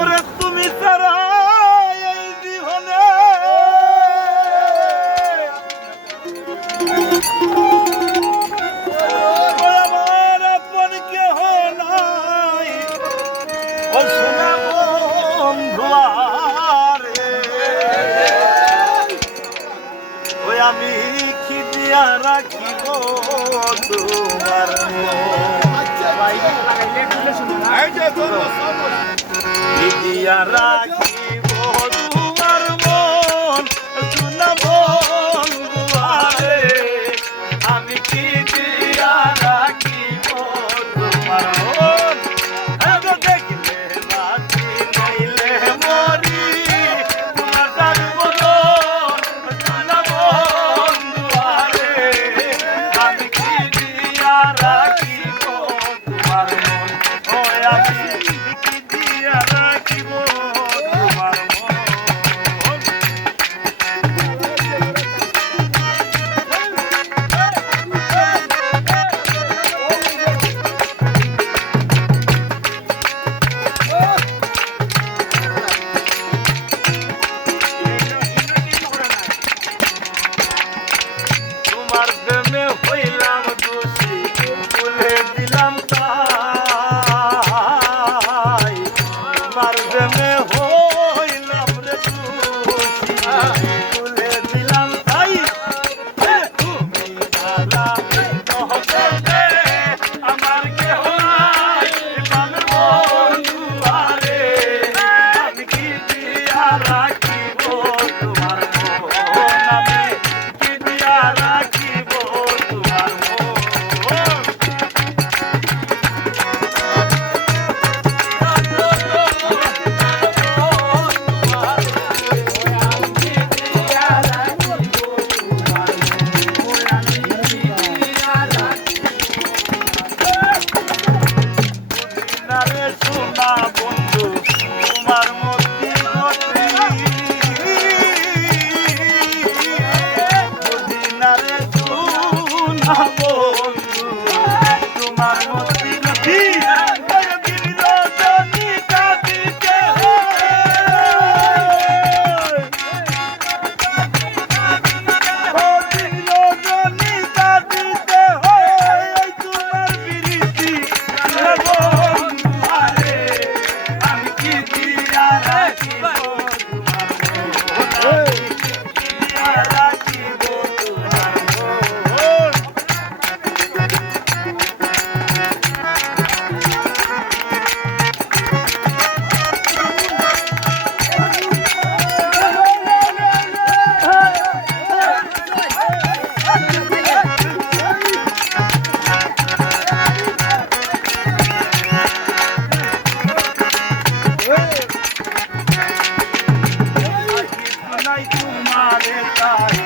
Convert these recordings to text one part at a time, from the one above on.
ওরে তুমি ছাড়া এই জীবনে আমার আপন কেহ নাই। ও সোনা বন্ধু আরে, ওই আমি কি দিয়া রাখিব তোমার দিয়া রাখিব তোমার মন সোনা বন্ধু আরে, আমি কি দিয়া রাখিব তোমার মন। দেখলে বাঁচি নাইলে মরি তোমার জানব সোনা বন্ধু আরে, আমি কি দিয়া রাখিব তোমার মন। ও আমি কি দিয়া রাখিব তোমার মন। তোমার প্রেমে হইলাম দোষী, বলে দিলাম তাই। তোমার প্রেমে হইলাম রে দোষী, বলে দিলাম তাই। তুমি ছাড়া নহবে আমার কেহ নাই, আমার বন্ধু আরে, আমি কি দিয়া রাখিব তোমার মন। আমি কি দিয়া রাখিব তোমার মন। নারে সোনা বন্ধু তোমার মতি গতি, নারে সোনা বন্ধু তোমার মতি গতি। রজনী কাঁদিতে রজনী কাঁদিতে হয় তোমার বিরীতি বন্ধু আরে, আমি কি দিয়া রাখিব তোমার মন। কি দিয়া রাখিব তোমার মন। নাই তোমারে তাই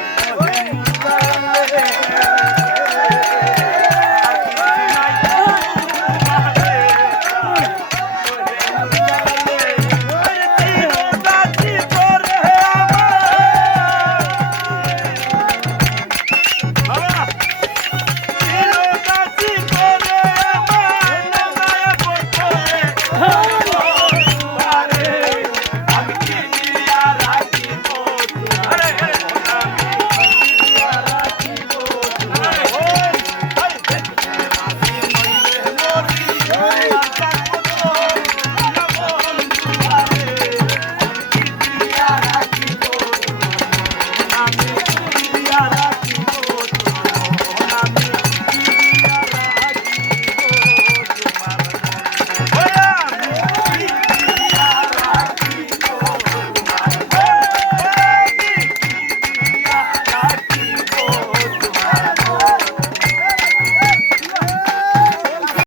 আমি